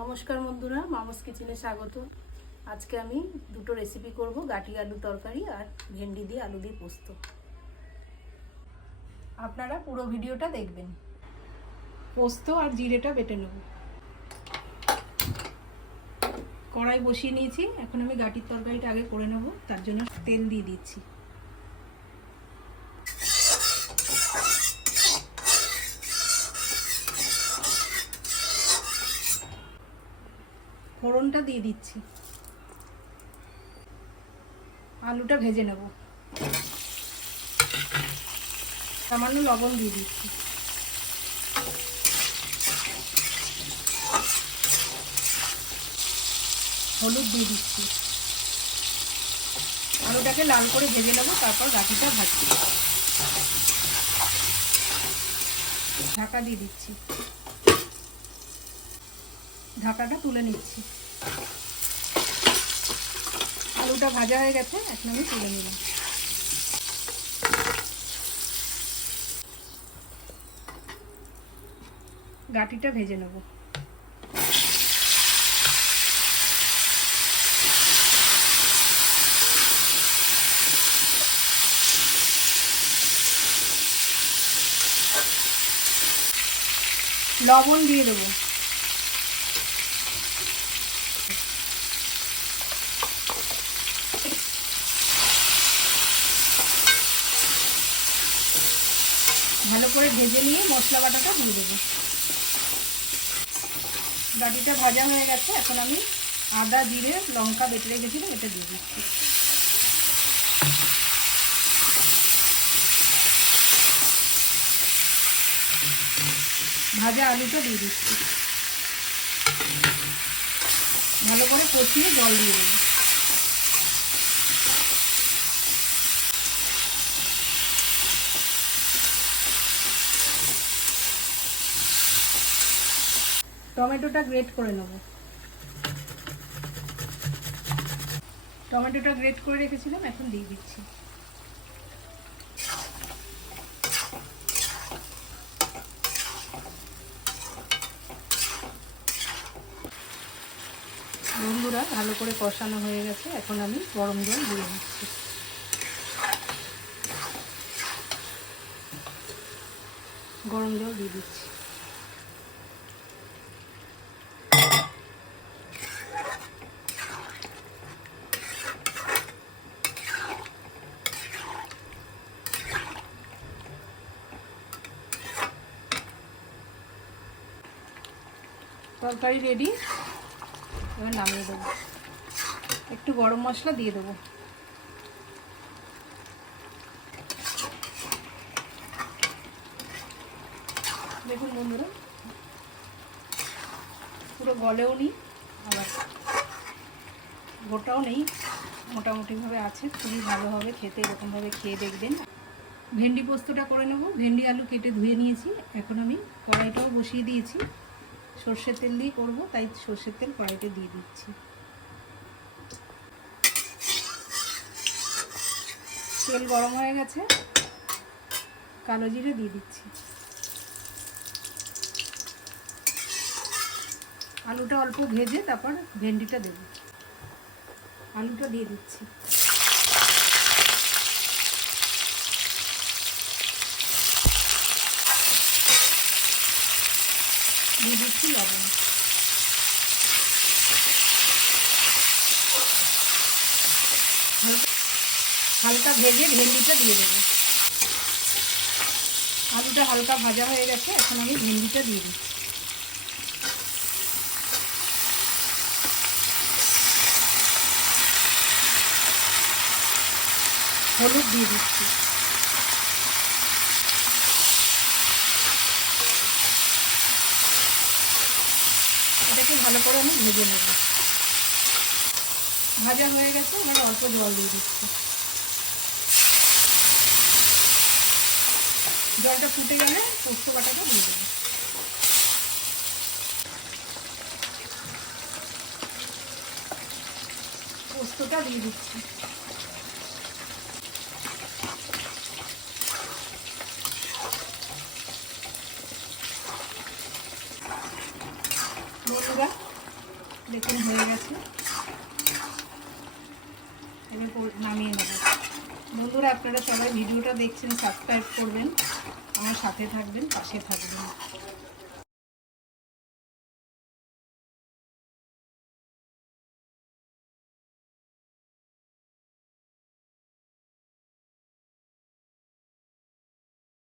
নমস্কার বন্ধুরা, মামস কিচেনে স্বাগত। আজকে আমি দুটো রেসিপি করব, গাটি আলু তরকারি আর ভেন্ডি দিয়ে আলু দিয়ে পোস্ত। আপনারা পুরো ভিডিওটা দেখবেন। পোস্ত আর জিরেটা বেটে নেব। কড়াই বসিয়ে নিয়েছি, এখন আমি গাটির তরকারিটা আগে করে নেব। তার জন্য তেল দিয়ে দিচ্ছি। ফোড়নটা দিয়ে দিচ্ছি, আলুটা ভেজে নেব। সামান্য লবণ দিয়ে দিচ্ছি, হলুদ দিয়ে দিচ্ছি। আলুটাকে লাল করে ভেজে নেব, তারপর গাটিটা ভাজছি। ঢাকা দিয়ে দিচ্ছি, ঢাকাটা তুলে নিচ্ছি। আলুটা ভাজা হয়ে গেছে, এখন আমি তুলে নিলাম। গাটিটা ভেজে নেব। লবণ দিয়ে দেবো, ভালো করে ভেজে নিয়ে মশলা বাটাটা দিয়ে দেবো। গাটিটা ভাজা হয়ে গেছে, এখন আমি আদা জিরে লঙ্কা বেটে রেখেছিলাম, এটা দিয়ে দিচ্ছি। ভাজা আলুটা দিয়ে দিচ্ছি, ভালো করে কষিয়ে জল দিয়ে দেবো। টমেটোটা গ্রেট করে নেব। টমেটোটা গ্রেট করে রেখেছিলাম, এখন দিয়ে দিচ্ছি। বন্ধুরা, ভালো করে কষানো হয়ে গেছে, এখন আমি গরম জল দিয়ে দিচ্ছি। গরম জল দিয়ে দিচ্ছি। তরকারি রেডি, এবার নামিয়ে দেবো। একটু গরম মশলা দিয়ে দেবো। দেখুন বন্ধুরা, পুরো গলেও নেই, আবার গোটাও নেই, মোটামুটিভাবে আছে। খুবই ভালো হবে খেতে, এরকমভাবে খেয়ে দেখবেন। ভেন্ডি পোস্তটা করে নেব। ভেন্ডি আলু কেটে ধুয়ে নিয়েছি, এখন আমি কড়াইটাও বসিয়ে দিয়েছি। সর্ষের তেল দিয়ে করব, তাই সর্ষের তেল কড়াইতে দিয়ে দিচ্ছি। তেল গরম হয়ে গেছে, কালো জিরে দিয়ে দিচ্ছি। আলুটা অল্প ভেজে তারপর ভেন্ডিটা দেব। আলুটা দিয়ে দিচ্ছি, দিয়ে দিচ্ছি লবণ। হালকা ভেজে ভেন্ডিটা দিয়ে দেবো। আলুটা হালকা ভাজা হয়ে গেছে, এখন আমি ভেন্ডিটা দিয়ে দিচ্ছি। হলুদ দিয়ে দিচ্ছি। এটাকে ভালো করে আমি ভেজে নেব। ভাজা হয়ে গেছে, এবার অল্প জল দিয়ে দিচ্ছি। জলটা ফুটে গেলে পোস্ত বাটাটা দিয়ে দেবো। পোস্তটা দিয়ে দিচ্ছি। বন্ধুরা, দেখুন হয়ে গেছে, এবার নামিয়ে নেব। বন্ধুরা আপনারা সবাই ভিডিওটা দেখছেন, সাবস্ক্রাইব করবেন, আমার সাথে থাকবেন, পাশে থাকবেন।